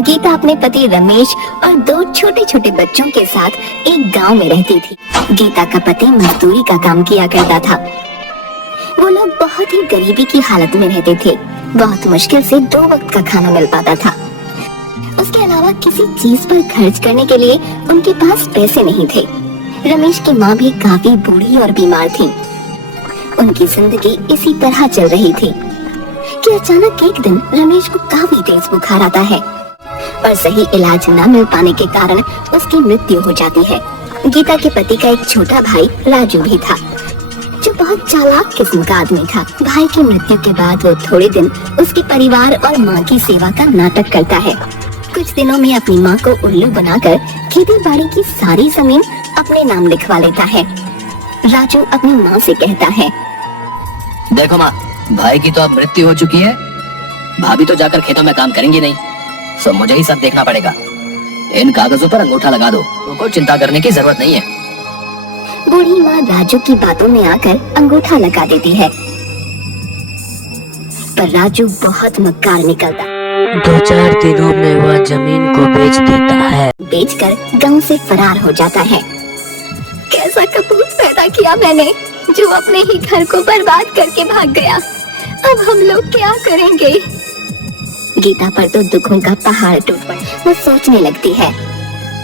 गीता अपने पति रमेश और दो छोटे छोटे बच्चों के साथ एक गांव में रहती थी। गीता का पति मजदूरी का काम किया करता था। वो लोग बहुत ही गरीबी की हालत में रहते थे। बहुत मुश्किल से 2 वक्त का खाना मिल पाता था। उसके अलावा किसी चीज पर खर्च करने के लिए उनके पास पैसे नहीं थे। रमेश की माँ भी काफी बूढ़ी और बीमार थी। उनकी जिंदगी इसी तरह चल रही थी कि अचानक एक दिन रमेश को काफी तेज बुखार आता है और सही इलाज न मिल पाने के कारण उसकी मृत्यु हो जाती है। गीता के पति का एक छोटा भाई राजू भी था, जो बहुत चालाक किस्म का आदमी था। भाई की मृत्यु के बाद वो थोड़े दिन उसके परिवार और माँ की सेवा का नाटक करता है। कुछ दिनों में अपनी माँ को उल्लू बनाकर खेती बाड़ी की सारी जमीन अपने नाम लिखवा लेता है। राजू अपनी माँ से कहता है, देखो माँ, भाई की तो अब मृत्यु हो चुकी है। भाभी तो जाकर खेतों में काम करेंगी नहीं, सो मुझे ही सब देखना पड़ेगा। इन कागजों पर अंगूठा लगा दो, तुमको चिंता करने की जरूरत नहीं है। बूढ़ी माँ राजू की बातों में आकर अंगूठा लगा देती है, पर राजू बहुत मक्कार निकलता। 2-4 दिनों में वह जमीन को बेच देता है। बेचकर गांव से फरार हो जाता है। कैसा कपूत पैदा किया मैंने, जो अपने ही घर को बर्बाद करके भाग गया। अब हम लोग क्या करेंगे? गीता पर तो दुखों का पहाड़ टूट पड़ा। वो सोचने लगती है,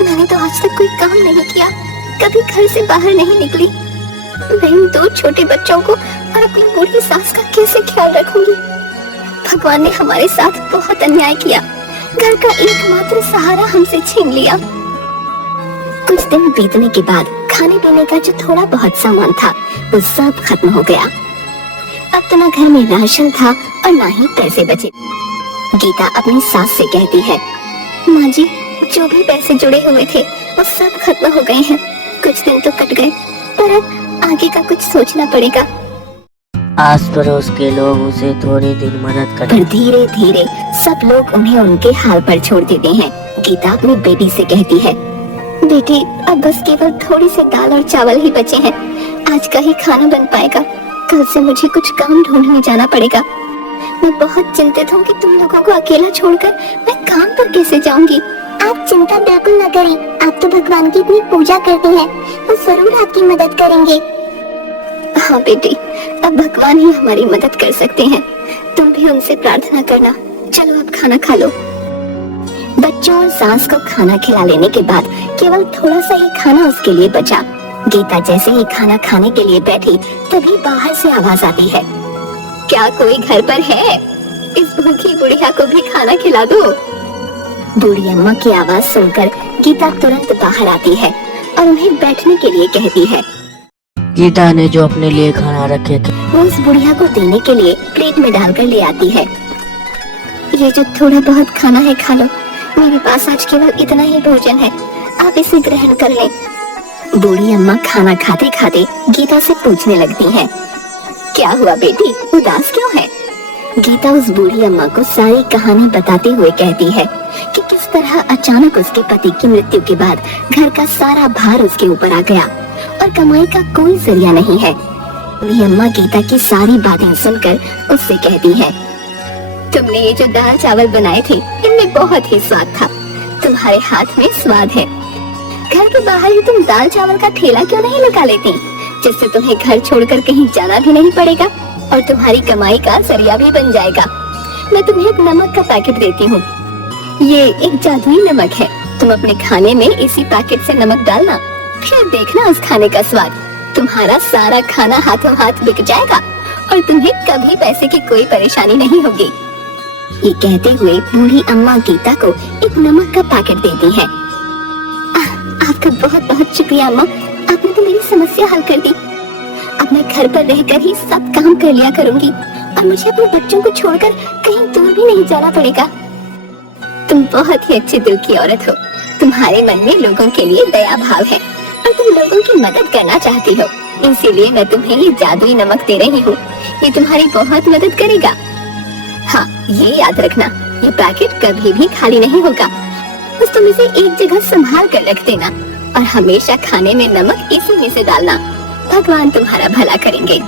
मैंने तो आज तक कोई काम नहीं किया, कभी घर से बाहर नहीं निकली। मैं इन 2 छोटे बच्चों को और अपनी बूढ़ी सास का कैसे ख्याल रखूंगी? भगवान ने हमारे साथ बहुत अन्याय किया। घर का एकमात्र सहारा हमसे छीन लिया। कुछ दिन बीतने के बाद खाने पीने का जो थोड़ा बहुत सामान था वो सब खत्म हो गया। अब तो ना घर में राशन था और ना ही पैसे बचे। गीता अपनी सास से कहती है, माँ जी, जो भी पैसे जुड़े हुए थे वो सब खत्म हो गए हैं। कुछ दिन तो कट गए, पर अब आगे का कुछ सोचना पड़ेगा। आस पड़ोस के लोग उसे थोड़ी दिन मदद करते, पर धीरे धीरे सब लोग उन्हें उनके हाल पर छोड़ देते हैं। गीता अपनी बेटी से कहती है, बेटी, अब बस केवल थोड़ी सी दाल और चावल ही बचे हैं। आज का ही खाना बन पाएगा, कल से मुझे कुछ काम ढूंढने जाना पड़ेगा। मैं बहुत चिंतित हूँ कि तुम लोगों को अकेला छोड़कर मैं काम पर कैसे जाऊंगी। आप चिंता बिल्कुल न करें, आप तो भगवान की इतनी पूजा करते हैं, वो जरूर आपकी मदद करेंगे। हाँ बेटी, अब भगवान ही हमारी मदद कर सकते हैं, तुम भी उनसे प्रार्थना करना। चलो अब खाना खा लो। बच्चों और सास को खाना खिला लेने के बाद केवल थोड़ा सा ही खाना उसके लिए बचा। गीता जैसे ही खाना खाने के लिए बैठी तभी बाहर से आवाज आती है, क्या कोई घर पर है? इस भूखी बुढ़िया को भी खाना खिला दो। बूढ़ी अम्मा की आवाज सुनकर गीता तुरंत बाहर आती है और उन्हें बैठने के लिए कहती है। गीता ने जो अपने लिए खाना रखे थे वो उस बुढ़िया को देने के लिए प्लेट में डालकर ले आती है। ये जो थोड़ा बहुत खाना है खा लो, मेरे पास आज केवल इतना ही भोजन है, आप इसे ग्रहण कर लें। बूढ़ी अम्मा खाना खाते खाते गीता से पूछने लगती है, क्या हुआ बेटी, उदास क्यों है? गीता उस बूढ़ी अम्मा को सारी कहानी बताते हुए कहती है कि किस तरह अचानक उसके पति की मृत्यु के बाद घर का सारा भार उसके ऊपर आ गया और कमाई का कोई जरिया नहीं है। बूढ़ी अम्मा गीता की सारी बातें सुनकर उससे कहती है, तुमने ये जो दाल चावल बनाए थे इनमें बहुत ही स्वाद था, तुम्हारे हाथ में स्वाद है। घर के बाहर ही तुम दाल चावल का ठेला क्यों नहीं लगा लेती, जिससे तुम्हें घर छोड़कर कहीं जाना भी नहीं पड़ेगा और तुम्हारी कमाई का जरिया भी बन जाएगा। मैं तुम्हें एक नमक का पैकेट देती हूँ, ये एक जादुई नमक है, तुम अपने खाने में इसी पैकेट से नमक डालना, फिर देखना उस खाने का स्वाद। तुम्हारा सारा खाना हाथों हाथ बिक जाएगा और तुम्हें कभी पैसे की कोई परेशानी नहीं होगी। ये कहते हुए बूढ़ी अम्मा गीता को एक नमक का पैकेट देती है। आपका बहुत बहुत शुक्रिया अम्मा, आपने तो मेरी समस्या हल कर दी। अब मैं घर पर रहकर ही सब काम कर लिया करूंगी और मुझे अपने बच्चों को छोड़कर कहीं दूर भी नहीं जाना पड़ेगा। तुम बहुत ही अच्छे दिल की औरत हो, तुम्हारे मन में लोगों के लिए दया भाव है और तुम लोगों की मदद करना चाहती हो, इसीलिए मैं तुम्हें ये जादुई नमक दे रही हूँ। ये तुम्हारी बहुत मदद करेगा। हाँ, ये याद रखना, ये पैकेट कभी भी खाली नहीं होगा, बस तुम इसे एक जगह संभाल कर रख देना और हमेशा खाने में नमक इसी में से डालना। भगवान तुम्हारा भला करेंगे।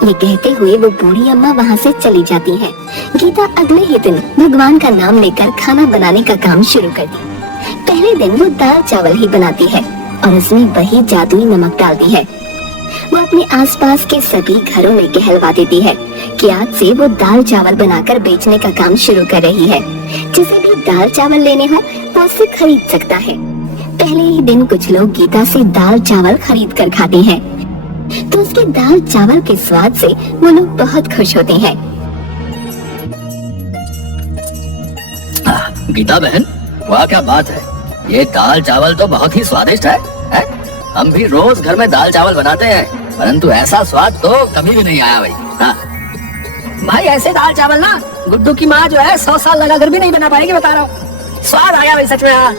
ये कहते हुए वो बूढ़ी अम्मा वहाँ से चली जाती है। गीता अगले ही दिन भगवान का नाम लेकर खाना बनाने का काम शुरू कर दी। पहले दिन वो दाल चावल ही बनाती है और उसमें वही जादुई नमक डालती है। वो अपने आसपास के सभी घरों में कहलवा देती है कि आज से वो दाल चावल बनाकर बेचने का काम शुरू कर रही है। जिसे भी दाल चावल लेने हो वो उससे खरीद सकता है। पहले ही दिन कुछ लोग गीता से दाल चावल खरीद कर खाते हैं, तो उसके दाल चावल के स्वाद से वो लोग बहुत खुश होते हैं। गीता बहन, वाह क्या बात है, ये दाल चावल तो बहुत ही स्वादिष्ट है? हम भी रोज घर में दाल चावल बनाते हैं, परंतु ऐसा स्वाद तो कभी भी नहीं आया भाई। हाँ। भाई ऐसे दाल चावल ना गुड्डू की माँ जो है 100 साल लगा कर भी नहीं बना पाएगी, बता रहा हूँ। स्वाद आ गया भाई सच में। हाँ।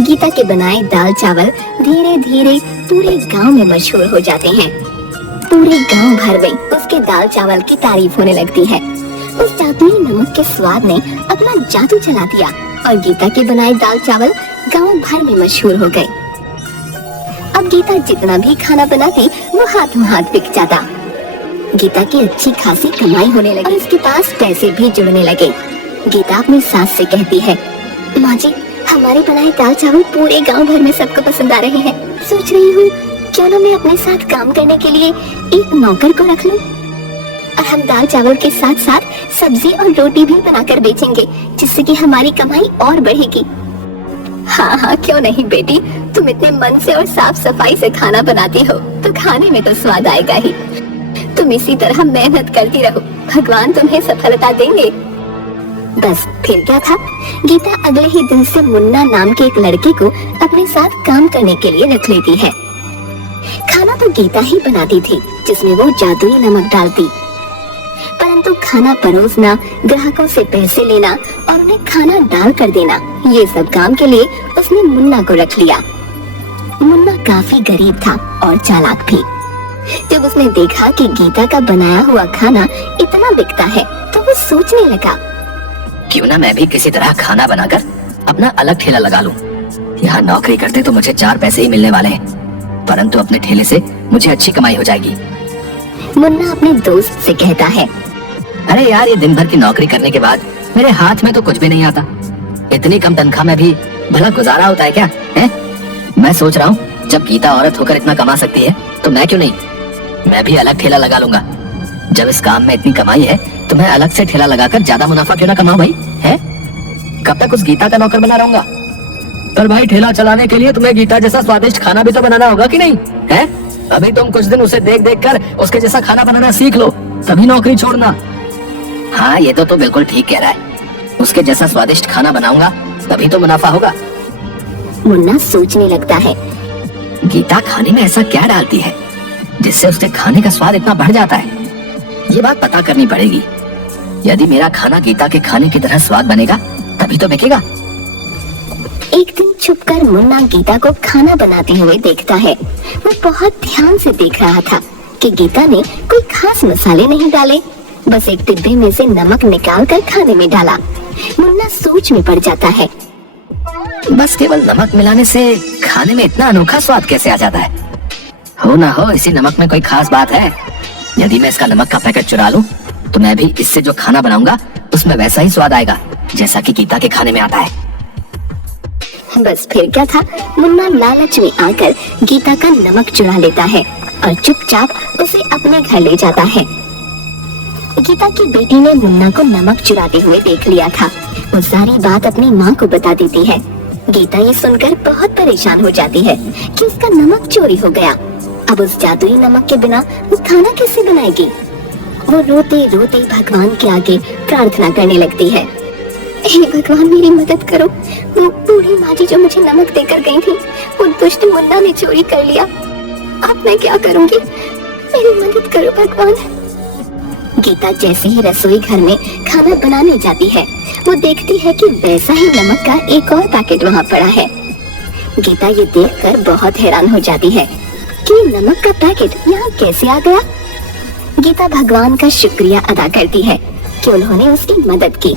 गीता के बनाए दाल चावल धीरे धीरे पूरे गांव में मशहूर हो जाते हैं। पूरे गांव भर में उसके दाल चावल की तारीफ होने लगती है। उस जादुई नमक के स्वाद ने अपना जादू चला दिया और गीता के बनाए दाल चावल गांव भर में मशहूर हो गए। अब गीता जितना भी खाना बनाती वो हाथों हाथ बिक जाता। गीता की अच्छी खासी कमाई होने लगी और उसके पास पैसे भी जुड़ने लगे। गीता अपनी सास से कहती है, माँ जी, हमारे बनाए दाल चावल पूरे गांव भर में सबको पसंद आ रहे हैं। सोच रही हूँ क्यों ना मैं अपने साथ काम करने के लिए एक नौकर को रख लूं और हम दाल चावल के साथ साथ सब्जी और रोटी भी बनाकर बेचेंगे, जिससे कि हमारी कमाई और बढ़ेगी। हाँ हाँ, क्यों नहीं बेटी, तुम इतने मन से और साफ सफाई से खाना बनाती हो तो खाने में तो स्वाद आएगा ही। तुम इसी तरह मेहनत करती रहो, भगवान तुम्हें सफलता देंगे। बस फिर क्या था, गीता अगले ही दिन से मुन्ना नाम के एक लड़के को अपने साथ काम करने के लिए रख लेती है। खाना तो गीता ही बनाती थी, जिसमें वो जादुई नमक डालती, परंतु खाना परोसना, ग्राहकों से पैसे लेना और उन्हें खाना डाल कर देना, ये सब काम के लिए उसने मुन्ना को रख लिया। मुन्ना काफी गरीब था और चालाक भी। जब उसने देखा कि गीता का बनाया हुआ खाना इतना बिकता है तो वो सोचने लगा, क्यों ना मैं भी किसी तरह खाना बनाकर अपना अलग ठेला लगा लूं। यहाँ नौकरी करते तो मुझे 4 पैसे ही मिलने वाले हैं, परंतु अपने ठेले से मुझे अच्छी कमाई हो जाएगी। मुन्ना अपने दोस्त से कहता है, अरे यार, ये दिन भर की नौकरी करने के बाद मेरे हाथ में तो कुछ भी नहीं आता। इतनी कम तनख्वाह में भी भला गुजारा होता है क्या? है? मैं सोच रहा हूँ जब गीता औरत होकर इतना कमा सकती है तो मैं क्यों नहीं, मैं भी अलग ठेला लगा लूंगा। जब इस काम में इतनी कमाई है तो मैं अलग से ठेला लगाकर ज्यादा मुनाफा क्यों ना कमाऊं भाई? है? कब तक उस गीता का नौकर बना रहूंगा? पर भाई, ठेला चलाने के लिए तुम्हें गीता जैसा स्वादिष्ट खाना भी तो बनाना होगा कि नहीं? है? अभी तुम कुछ दिन उसे देख देख कर उसके जैसा खाना बनाना सीख लो, तभी नौकरी छोड़ना। हाँ, ये तो बिल्कुल ठीक कह रहा है। उसके जैसा स्वादिष्ट खाना बनाऊंगा तभी तो मुनाफा होगा। मुन्ना सोचने लगता है, गीता खाने में ऐसा क्या डालती है जिससे उसके खाने का स्वाद इतना बढ़ जाता है? ये बात पता करनी पड़ेगी। यदि मेरा खाना गीता के खाने की तरह स्वाद बनेगा तभी तो बिकेगा। एक दिन छुपकर मुन्ना गीता को खाना बनाते हुए देखता है। वो बहुत ध्यान से देख रहा था कि गीता ने कोई खास मसाले नहीं डाले, बस एक डिब्बे में से नमक निकाल कर खाने में डाला। मुन्ना सोच में पड़ जाता है, बस केवल नमक मिलाने से खाने में इतना अनोखा स्वाद कैसे आ जाता है? हो ना हो इसी नमक में कोई खास बात है। यदि मैं इसका नमक का पैकेट चुरा लूं तो मैं भी इससे जो खाना बनाऊंगा उसमें वैसा ही स्वाद आएगा जैसा कि गीता के खाने में आता है। बस फिर क्या था, मुन्ना लालच में आकर गीता का नमक चुरा लेता है और चुपचाप उसे अपने घर ले जाता है। गीता की बेटी ने मुन्ना को नमक चुराते हुए देख लिया था। वो सारी बात अपनी माँ को बता देती है। गीता ये सुनकर बहुत परेशान हो जाती है कि उसका नमक चोरी हो गया। अब उस जादुई नमक के बिना वो खाना कैसे बनाएगी? वो रोते रोते भगवान के आगे प्रार्थना करने लगती है, हे भगवान, मेरी मदद करो। वो बूढ़ी माँ जी जो मुझे नमक देकर गई थी, वो दुष्ट मुन्ना ने चोरी कर लिया। अब मैं क्या करूँगी? मेरी मदद करो भगवान। गीता जैसे ही रसोई घर में खाना बनाने जाती है, वो देखती है कि वैसा ही नमक का एक और पैकेट वहाँ पड़ा है। गीता ये देखकर बहुत हैरान हो जाती है कि नमक का पैकेट यहाँ कैसे आ गया। गीता भगवान का शुक्रिया अदा करती है कि उन्होंने उसकी मदद की।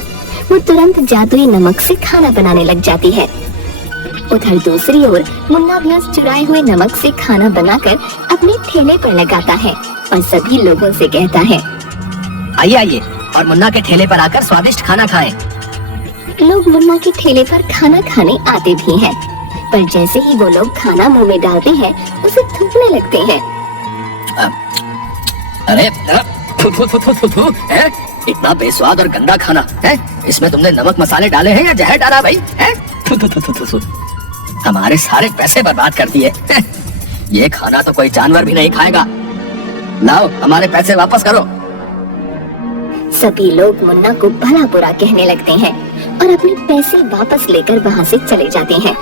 वो तुरंत जादुई नमक से खाना बनाने लग जाती है। उधर दूसरी ओर मुन्ना भी उस चुराए हुए नमक से खाना बनाकर अपने ठेले पर लगाता है और सभी लोगों से कहता है, आइए आइए और मुन्ना के ठेले पर आकर स्वादिष्ट खाना खाएं। लोग मुन्ना के ठेले पर खाना खाने आते भी हैं, पर जैसे ही वो लोग खाना मुंह में डालते हैं उसे थूकने लगते हैं। अरे थू थू थू थू थू थू, हैं? इतना बेस्वाद और गंदा खाना है। इसमें तुमने नमक मसाले डाले हैं या जहर डाला भाई? हैं? थू थू थू थू थू थू। हमारे सारे पैसे बर्बाद कर दिए। ये खाना तो कोई जानवर भी नहीं खाएगा। लाओ हमारे पैसे वापस करो। सभी लोग मुन्ना को भला बुरा कहने लगते हैं और अपने पैसे वापस लेकर वहाँ से चले जाते हैं।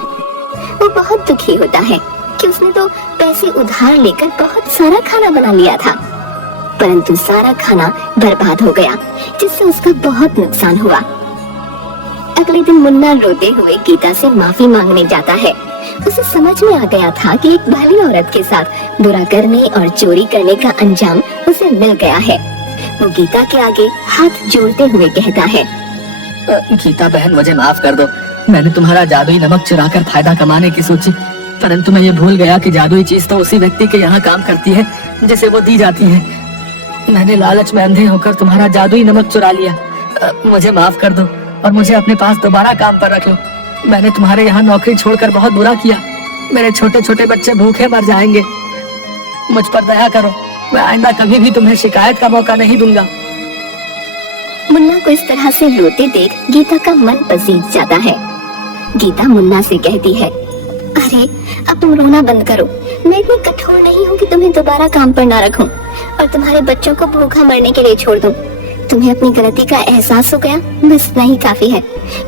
वो बहुत दुखी होता है कि उसने तो पैसे उधार लेकर बहुत सारा खाना बना लिया था, परंतु सारा खाना बर्बाद हो गया, जिससे उसका बहुत नुकसान हुआ। अगले दिन मुन्ना रोते हुए गीता से माफी मांगने जाता है। उसे समझ में आ गया था कि एक भली औरत के साथ बुरा करने और चोरी करने का अंजाम उसे मिल गया है। वो गीता के आगे हाथ जोड़ते हुए कहता है, गीता बहन मुझे माफ कर दो। मैंने तुम्हारा जादुई नमक चुराकर फायदा कमाने की सोची, परंतु मैं ये भूल गया कि जादुई चीज तो उसी व्यक्ति के यहाँ काम करती है जिसे वो दी जाती है। मैंने लालच में अंधे होकर तुम्हारा जादुई नमक चुरा लिया। मुझे माफ कर दो और मुझे अपने पास दोबारा काम पर रख लो। मैंने तुम्हारे यहाँ नौकरी छोड़कर बहुत बुरा किया। मेरे छोटे छोटे बच्चे भूखे मर जाएंगे। मुझ पर दया करो। मैं आइंदा कभी भी तुम्हें शिकायत का मौका नहीं दूंगा। मुन्ना को इस तरह से रोते देख गीता का मन पसीज जाता है। गीता मुन्ना से कहती है, अरे अब तुम रोना बंद करो। मैं इतनी कठोर नहीं हूँ कि तुम्हें दोबारा काम पर ना रखूं और तुम्हारे बच्चों को भूखा मरने के लिए छोड़ दूं। तुम्हें अपनी गलती का एहसास हो गया, बस इतना ही काफी है।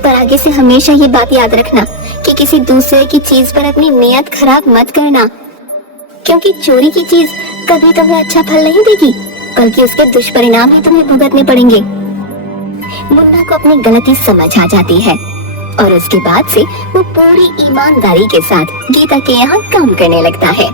पर आगे से हमेशा ये बात याद रखना कि किसी दूसरे की चीज पर अपनी नियत खराब मत करना, क्योंकि चोरी की चीज कभी तुम्हें अच्छा फल नहीं देगी, बल्कि उसके दुष्परिणाम ही तुम्हें भुगतने पड़ेंगे। मुन्ना को अपनी गलती समझ आ जाती है और उसके बाद से वो पूरी ईमानदारी के साथ गीता के यहाँ काम करने लगता है।